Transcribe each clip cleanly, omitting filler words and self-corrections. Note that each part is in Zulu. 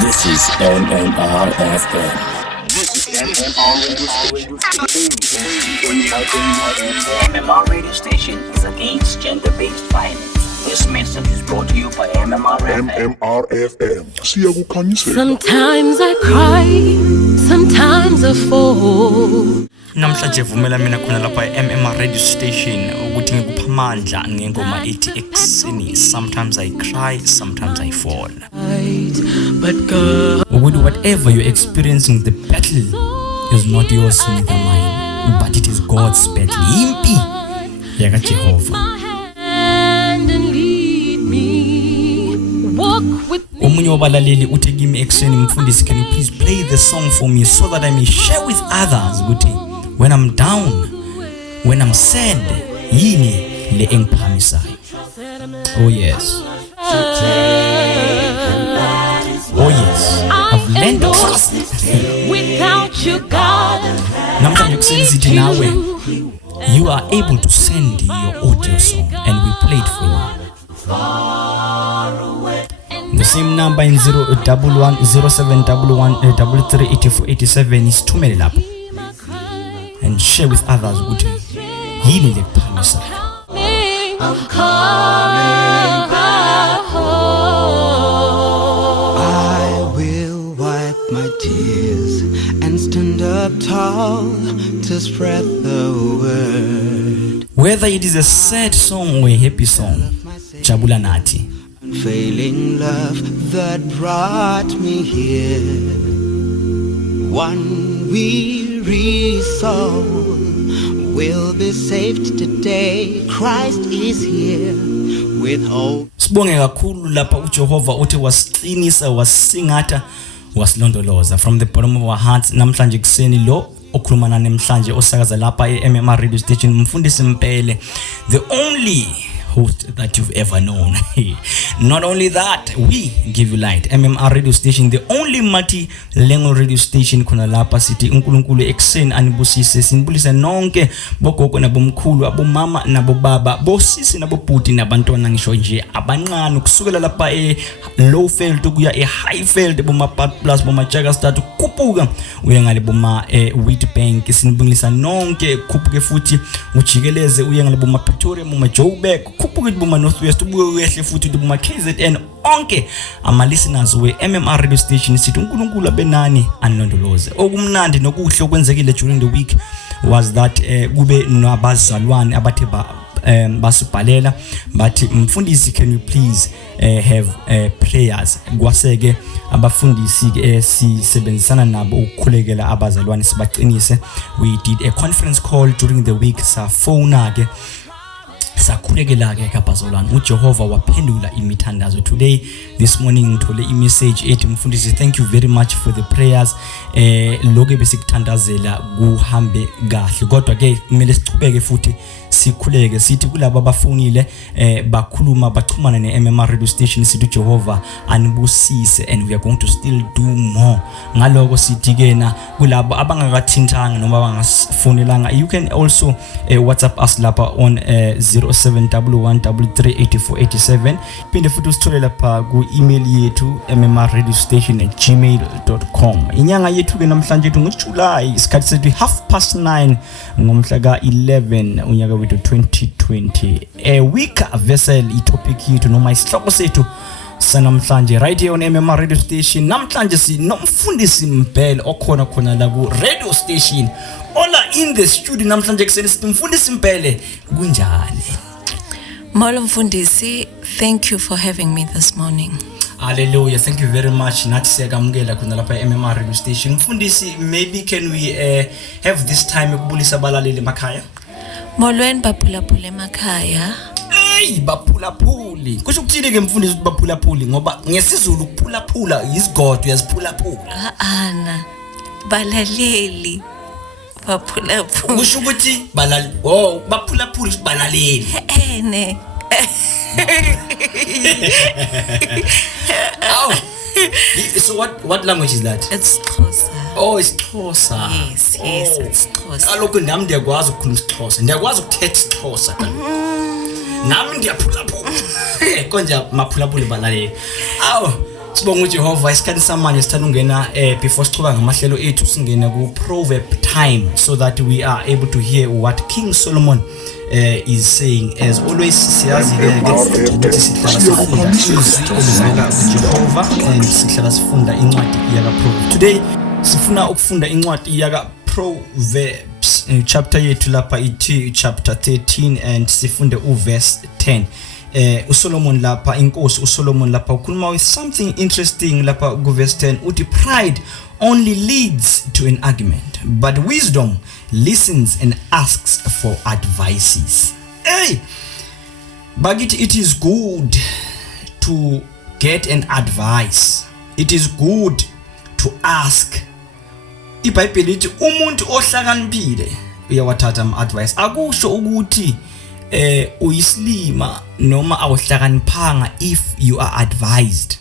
This is MMRFM. MMR radio station is against gender-based violence. This message is brought to you by MMRFM. MMRFM. Siyakukhanyisela. Sometimes I cry, sometimes I fall. Namhlanje vumela mina khona lapha MMR radio station ukuthi ngikupha amandla ngengoma ethi ekseni. Sometimes I cry, sometimes I fall. But God, With whatever you're experiencing, the battle is not yours neither mine, but it is God's battle. Impi yaka Jehovah. hand and lead me, walk with me. Omunye wabalaleli uthi kimi ekseni, mfundisi, can you please play the song for me so that I may share with others ukuthi when I'm down, when I'm sad, yini le engiphamisayo. Oh yes. Oh yes. I've learned to trust. Without you, God, Namhlanje kuseni sithi nawe, you are able to send your audio song and we play it for you. The same number in 0110711338487 is ithumele lapho and share with others ukuthi yini le kuphamisayo. I'm coming back home. I will wipe my tears and stand up tall to spread the word. Whether it is a sad song or a happy song, jabula nathi. Unfailing love that brought me here. One weary soul will be saved today. Christ is here with hope. Sibonge kakhulu lapha uJehova uthi wasiqinisa, wasingatha, wasilondoloza from the bottom of our hearts. Namhlanje kuseni lo okhuluma nani namhlanje osakaza lapha eMMR radio station Mfundisi Mbele, the only host that you've ever known. Not only that, we give you light. MMR radio station, the only multi-language radio station khona lapha sithi uNkulunkulu ekseni anibusise, sinibulisa nonke bogogo nabomkhulu, abomama nabobaba, bosisi nabobhuti nabantwana ngisho nje abancane kusukela lapha low field kuya high field, boma plus boma Jakarta kupuka uye ngale boma Wheatbank. Sinibulisa nonke kupuke futhi ujikeleze uye ngale boma Pretoria, boma Joburg, kupuke boma Northwest, ubuye uyehle futhi boma KZN. Onke ama listeners we MMR radio station sithi uNkulunkulu abenani anilondoloze. Okumnandi nokuhle okwenzekile during the week was that kube nabazalwane abathe basibhalela bathi mfundisi, can you please have prayers. Kwaseke abafundisi sisebenzisana nabo ukukhulekela abazalwane sibaqinise. We did a conference call during the week, safona ke sakhulekela ke kabazalwane. uJehova waphendula imithandazo. Today this morning ngithole imessage ethi mfundisi, thank you very much for the prayers. Lokho besikuthandazela kuhambe kahle, kodwa ke kumele sichubeke futhi sikhuleke sithi kulabo abafonile bakhuluma bachumana neMMR radio station sithi uJehova anibusise and we are going to still do more. Ngaloko sithi ke na kulabo abangakathintanga noma abangasifonelanga, you can also WhatsApp us lapha on 0711338487. Phinde futhi usithole lapha ku email yethu mmrradiostation@gmail.com. Inyanga yethu ke namhlanje ngoJuly, isikhathi sethu 9:30 ngomhla ka11 unyaka wethu 2020. A week vessel itopic yethu noma isihloko sethu sanamhlanje right here on MMR radio station. Namhlanje sinomfundisi Mbele okhona khona la ku radio station. Ola in the studio namhlanje kuseni simfundisi Mbele, kunjani? Molo Mfundisi, thank you for having me this morning. Hallelujah, thank you very much. Nathi siyakamukela khona lapha eMMR radio station. Mfundisi, maybe can we have this time ukubulisa abalaleli emakhaya? Molweni baphulaphula emakhaya. Hey, baphulaphuli. Kusho ukuthini ke mfundisi ukuthi baphulaphuli? Ngoba ngesizulu ukuphulaphula isigodo uyaziphulaphula. Ana balaleli baphulaphula. Kusho ukuthi balali. Oh, baphulaphuli balaleli. Ene. Oh. So what language is that? It's Xhosa. Oh, it's Xhosa. Yes, it's Xhosa. Kaloku nami ndiyakwazi ukukhuluma isiXhosa, ndiyakwazi ukuthetha isiXhosa nami ndiyaphulaphula konje maphulaphula balaleli. Awu Sibonga uJehova isikhathi samanje sithanda ungena before siqhubeka ngamahlelo ethu singena ku proverb time so that we are able to hear what King Solomon is saying. As always siyazi ke ukuthi sihlala sifunda izwi elivela kuJehova and sihlala sifunda incwadi yaka Proverbs. Today sifuna ukufunda incwadi yaka Proverbs chapter yethu lapha ithi chapter 13 and sifunde uverse 10. uSolomon lapha inkosi uSolomon lapha ukhuluma with something interesting lapha ku verse 10 uthi pride only leads to an argument but wisdom listens and asks for advices. Hey, bakithi it is good to get an advice, it is good to ask. iBhayibheli lithi umuntu ohlakaniphile uyawathatha ama advice. Akusho ukuthi uyislima noma awuhlakaniphanga if you are advised.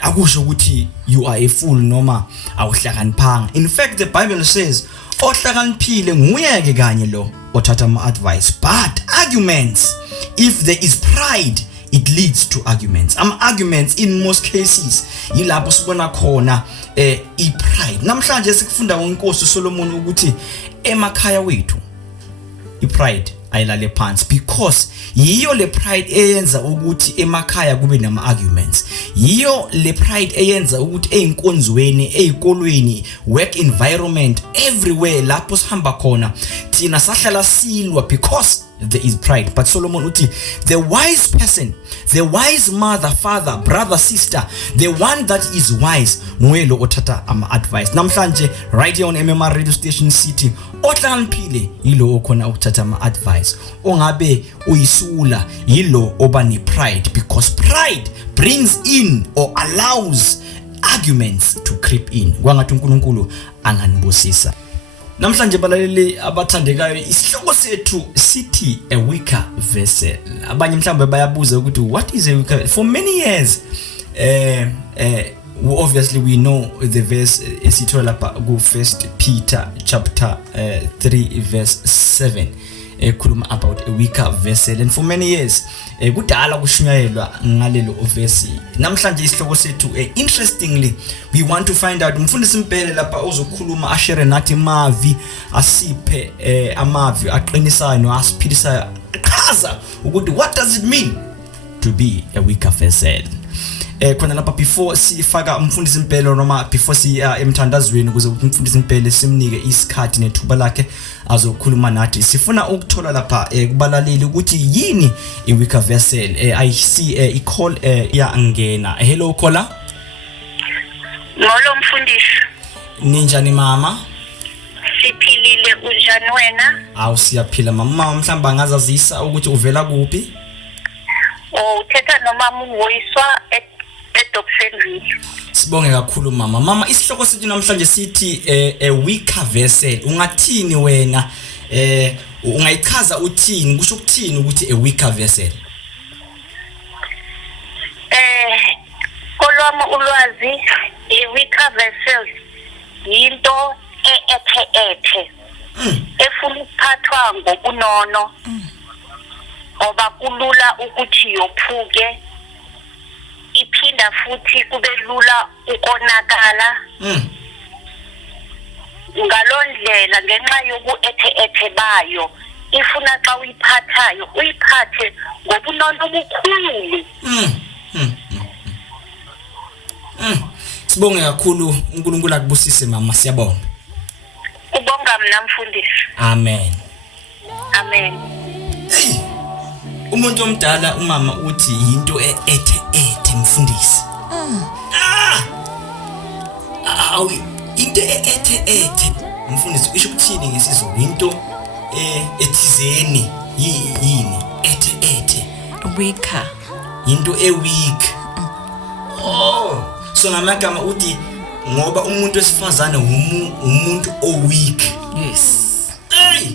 Akusho ukuthi you are a fool noma awuhlakaniphanga. In fact the Bible says ohlakaniphile nguyeke kanye lo othatha ama advice. But arguments, if there is pride, it leads to arguments. Arguments in most cases yilapho sibona khona pride. Namhlanje sikufunda ngoNkosi uSolomon ukuthi emakhaya wethu pride ayilale phansi because yiyo le pride eyenza ukuthi emakhaya kube nama arguments. Yiyo le pride eyenza ukuthi einkonzweni, ezikolweni, work environment, everywhere lapho sihamba khona thina sahlala silwa because there is pride. But Solomon uthi the wise person, the wise mother, father, brother, sister, the one that is wise nguyelo othatha ama advice. Namhlanje right here on MMR radio station city ohlakaniphile yilo okhona ukuthatha ama advice. Ongabe uyisula yilo oba ne pride because pride brings in or allows arguments to creep in. Kwangathi uNkulunkulu anganibusisa. Namhlanje balaleli abathandekayo isihloko sethu sithi a weaker vessel. Abanye mhlambe bayabuza ukuthi what is a weaker? For many years obviously we know the verse esithola lapha ku 1 Peter chapter 3 verse 7 ekhuluma about a weaker vessel, and for many years kudala kushunyayelwa ngalelo verse. Namhlanje isihloko sethu interestingly we want to find out umfundisi Mbele lapha uzokhuluma ashare nathi mavi asiphe amavi aqinisayo noasiphilisayo chaza ukuthi what does it mean to be a weaker vessel. Khona lapha before sifaka umfundisi Mbele noma before emthandazweni ukuze umfundisi Mbele simnike isikhathi nethuba lakhe azokhuluma nathi sifuna ukuthola lapha kubalaleli ukuthi yini i weaker vessel. I see I call ya ngena. Hello caller. Ngolo mfundisi. Ninjani mama? Siphilile unjani wena? Awu siyaphila mama, mhlamba ngazazisa ukuthi uvela kuphi? Uthetha nomama uvoyiswa eDobsonville. Sibonge kakhulu mama. Mama isihloko sethu namhlanje sithi a weaker vessel. Ungathini wena? Ungayichaza uthini? Kusho ukuthini ukuthi a weaker vessel? Kolwami ulwazi a weaker vessel yinto ethe efuna ukuphathwa ngobunono ngoba kulula ukuthi yophuke iphinda futhi kube lula ukonakala ngalondlela ngenxa yobu ethe bayo ifuna xa uyiphathayo uyiphathe ngobunono obukhulu. Sibonge kakhulu uNkulunkulu akubusise mama, siyabonga. Ubonga mina mfundisi. Amen. Amen. Umuntu omdala umama uthi into ethe mfundisi. Awu into ethe mfundisi isho ukuthini ngesizulu? Into ethizeni yini ethe Weaker. into weak. So namagama uthi ngoba umuntu wesifazane umuntu weak. Yes. Hey,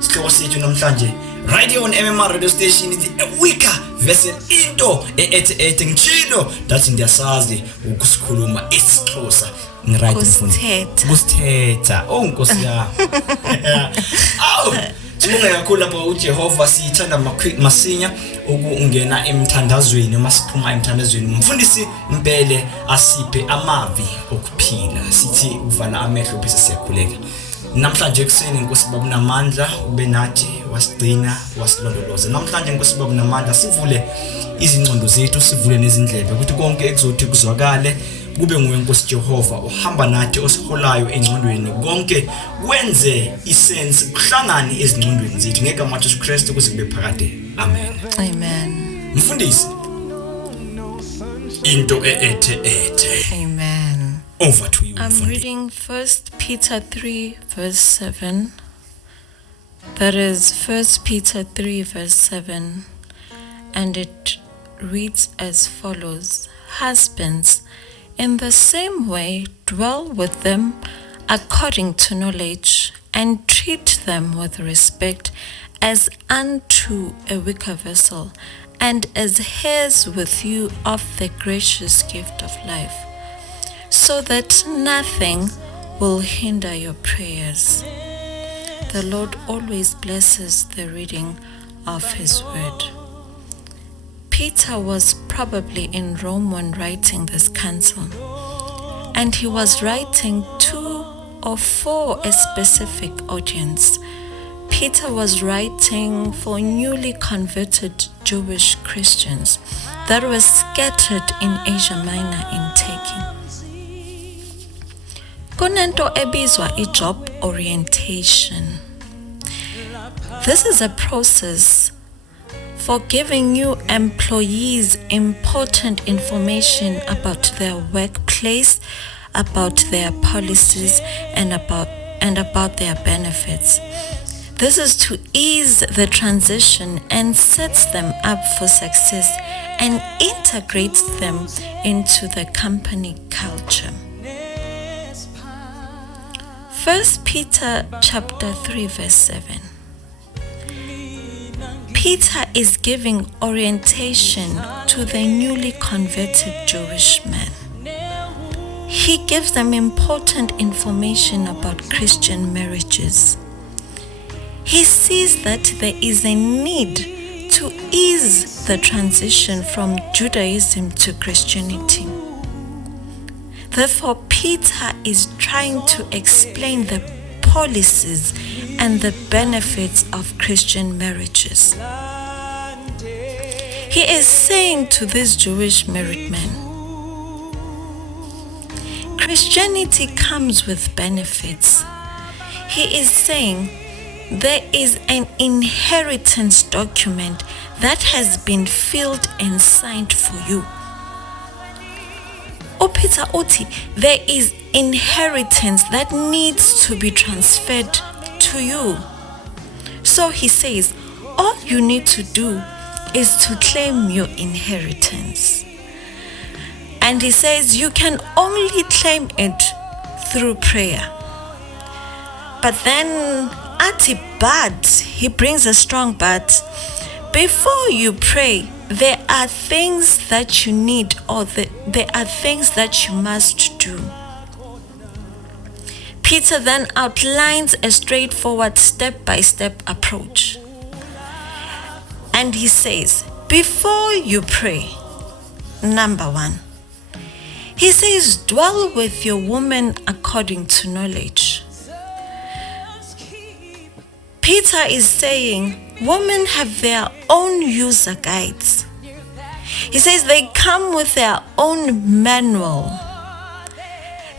sihloko sethu namhlanje right here on MMR radio station is a weaker vessel. Into ethe ngitshilo that ndiyasazi ukusikhuluma isiXhosa ngiright mfundisi. Kusithetha. Oh nkosi yami. Aw Sibonga kakhulu lapha uJehova sithanda masinya ukungena emthandazweni masiphuma emthandazweni. Umfundisi Mbele asiphe amavi okuphila. Sithi uvala amehlo bese siyakhuleka. Namhlanje kuseni Nkosi Baba namandla ube nathi wasigcina wasilondoloza. Namhlanje Nkosi Baba namandla sivule izingcondo zethu sivule nezindlebe ukuthi konke ekuzothi kuzwakale kube nguwe Nkosi Jehova uhamba nathi osiholayo engcondweni konke wenze isense kuhlangane ezingcondweni zethu ngegama laJesu Kristu kuze kube phakade. Amen. Amen. Mfundisi into ethe. Amen. Over to you. I'm reading 1 Peter 3 verse 7. That is 1 Peter 3 verse 7. And it reads as follows. Husbands, in the same way, dwell with them according to knowledge, and treat them with respect as unto a weaker vessel, and as heirs with you of the gracious gift of life, so that nothing will hinder your prayers. The Lord always blesses the reading of His word. Peter was probably in Rome when writing this counsel, and he was writing to or for a specific audience. Peter was writing for newly converted Jewish Christians that were scattered in Asia Minor in Turkey. Kunento ebizwa job orientation. This is a process for giving new employees important information about their workplace, about their policies, and about their benefits. This is to ease the transition and sets them up for success and integrates them into the company culture. 1 Peter chapter 3 verse 7. Peter is giving orientation to the newly converted Jewish men. He gives them important information about Christian marriages. He sees that there is a need to ease the transition from Judaism to Christianity. Therefore, Peter is trying to explain the policies and the benefits of Christian marriages. He is saying to these Jewish married men, Christianity comes with benefits. He is saying there is an inheritance document that has been filled and signed for you. Peter uthi, there is inheritance that needs to be transferred to you. So he says, all you need to do is to claim your inheritance. And he says you can only claim it through prayer. But then he brings a strong but. Before you pray, there are things that you need, or there are things that you must do. Peter then outlines a straightforward step-by-step approach. And he says, before you pray, number 1, he says, dwell with your woman according to knowledge. Peter is saying, women have their own user guides. He says they come with their own manual.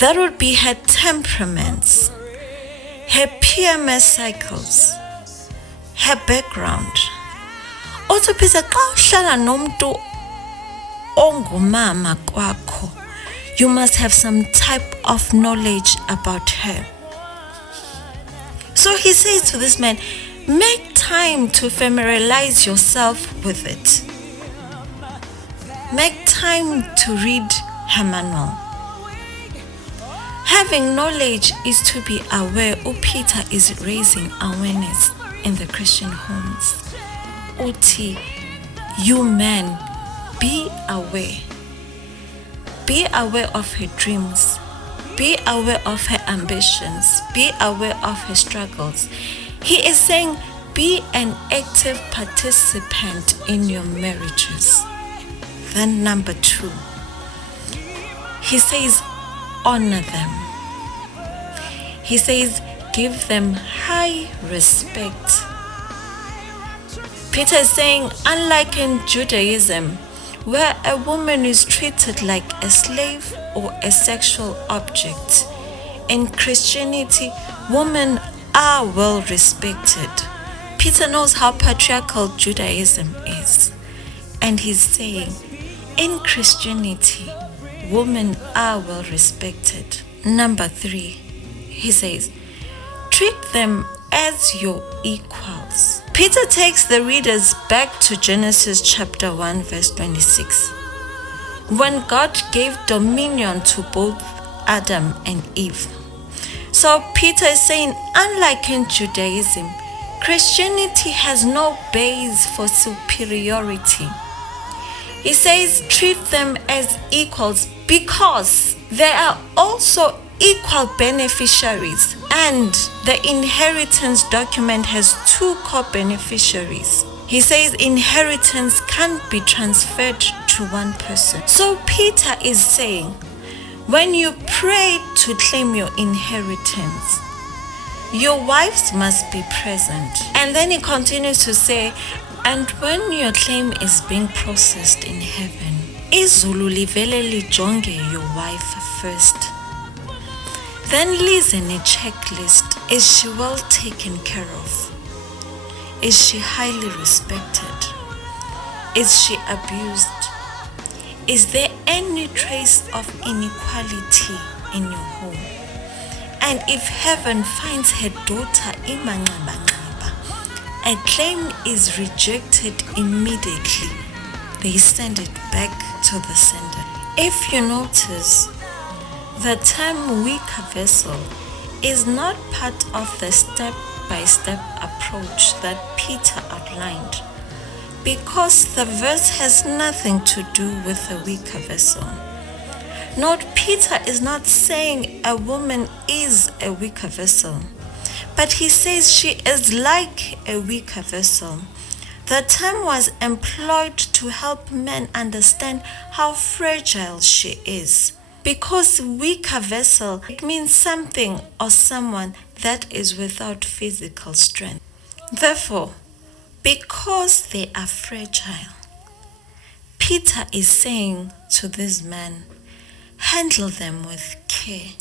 That would be her temperaments, her PMS cycles, her background. Also, Peter, you must have some type of knowledge about her. So he says to this man, make time to familiarize yourself with it. Make time to read her manual. Having knowledge is to be aware. Peter is raising awareness in the Christian homes. Uti, you men, be aware. Be aware of her dreams. Be aware of her ambitions. Be aware of her struggles. He is saying, be an active participant in your marriages. Then number 2, he says, honor them. He says, give them high respect. Peter is saying, unlike in Judaism, where a woman is treated like a slave or a sexual object, in Christianity, women are well respected. Peter knows how patriarchal Judaism is, and he's saying, in Christianity, women are well respected. Number 3, he says, treat them as your equals. Peter takes the readers back to Genesis chapter 1 verse 26, when God gave dominion to both Adam and Eve. So Peter is saying, unlike in Judaism, Christianity has no base for superiority. He says, treat them as equals because they are also equal beneficiaries, and the inheritance document has 2 co-beneficiaries. He says inheritance can't be transferred to one person. So Peter is saying, when you pray to claim your inheritance, your wives must be present. And then he continues to say, and when your claim is being processed in heaven, izulu livele lijonge your wife first. Then listen a checklist. Is she well taken care of? Is she highly respected? Is she abused? Is there any trace of inequality in your home? And if heaven finds her daughter imanqaba, a claim is rejected immediately. They send it back to the sender. If you notice, the term weaker vessel is not part of the step-by-step approach that Peter outlined, because the verse has nothing to do with a weaker vessel. Note, Peter is not saying a woman is a weaker vessel, but he says she is like a weaker vessel. The term was employed to help men understand how fragile she is. Because weaker vessel, it means something or someone that is without physical strength. Therefore, because they are fragile, Peter is saying to this man, handle them with care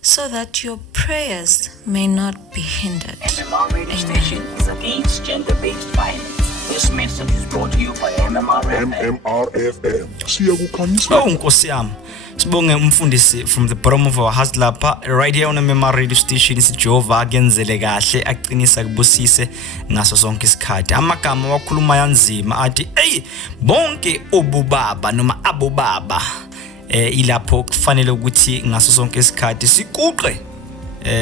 so that your prayers may not be hindered. MMR radio station is against gender-based violence. This message is brought to you by MMR MMRFM. Siyakukhanyisela. Nkosi yami. Sibonge umfundisi from the bottom of our hearts lapha right here on MMR radio station. Jehova akenzele kahle aqinisa kubusise ngaso sonke isikhathi. Amagama wakhuluma yanzima athi hey bonke obubaba noma abobaba ilapho kufanele ukuthi ngaso sonke isikhathi sikuqe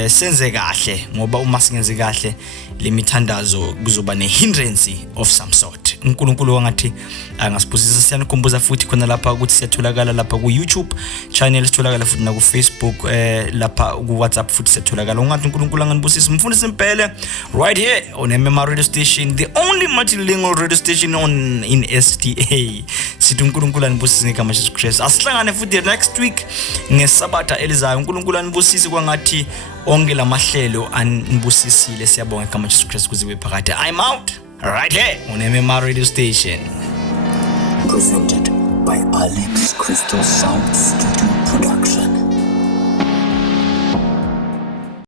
senze kahle ngoba uma singenze kahle lemithandazo kuzoba ne-hindrance of some sort. uNkulunkulu wangathi angasibusisa. Siyanikhumbuza futhi khona lapha ukuthi siyatholakala lapha ku YouTube channel, sitholakala futhi na ku Facebook, lapha ku WhatsApp futhi siyatholakala. Ungathi uNkulunkulu anganibusisa. Mfundisi Mbele right here on MMR radio station, the only multilingual radio station in SDA. Sithi uNkulunkulu anibusise ngegama la Jesu Christ. Asihlangane futhi next week ngeSabatha elizayo. uNkulunkulu anibusise kwangathi onke lamahlelo anibusisile. Siyabonga ngegama la Jesu Christ kuziwe phakade. I'm out right here on MMR radio station. Presented by Alex Crystal Sound Studio.